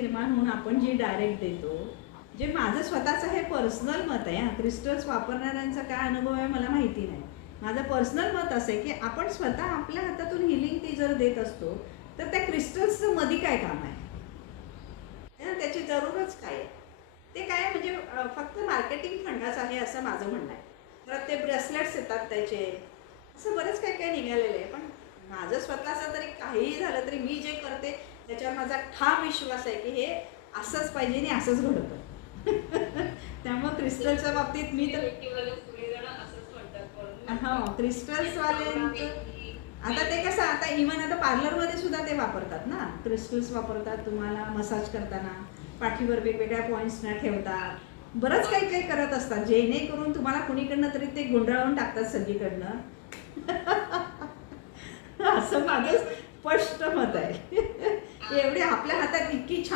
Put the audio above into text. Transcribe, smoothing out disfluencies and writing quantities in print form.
निर्माण होऊन आपण जी डायरेक्ट देतो, जे माझं स्वतःचं हे पर्सनल मत आहे. क्रिस्टल्स वापरणाऱ्यांचा काय अनुभव आहे मला माहिती नाही. माझं पर्सनल मत असं आहे की आपण स्वतः आपल्या हातातून हिलिंग ती जर देत असतो तर त्या क्रिस्टल्सचं मध्ये काय काम आहे, त्याची जरूरच काय आहे? ते काय म्हणजे फक्त मार्केटिंग फंडाच आहे असं माझं म्हणणं आहे. तर ते ब्रेसलेट्स येतात त्याचे, असं बरंच काय काय निघालेलं आहे. पण माझं स्वतःचं तरी काहीही झालं तरी मी जे करते त्याच्यावर माझा ठाम विश्वास आहे की हे असंच पाहिजे आणि असंच घडतं. त्यामुळे क्रिस्टलच्या बाबतीत मी तर हो क्रिस्टल्सवाल्यांचं आता ते कसं आता इव्हन आता पार्लरमध्ये सुद्धा ते वापरतात ना, क्रिस्टल्स वापरतात तुम्हाला मसाज करताना, पाठीवर वेगवेगळ्या पॉईंट्सना ठेवतात, बरंच काही काही करत असतात जेणेकरून तुम्हाला कुणीकडनं तरी ते गुंडाळून टाकतात सगळीकडनं. असं माझं स्पष्ट मत आहे. एवढी आपल्या हातात इतकी छान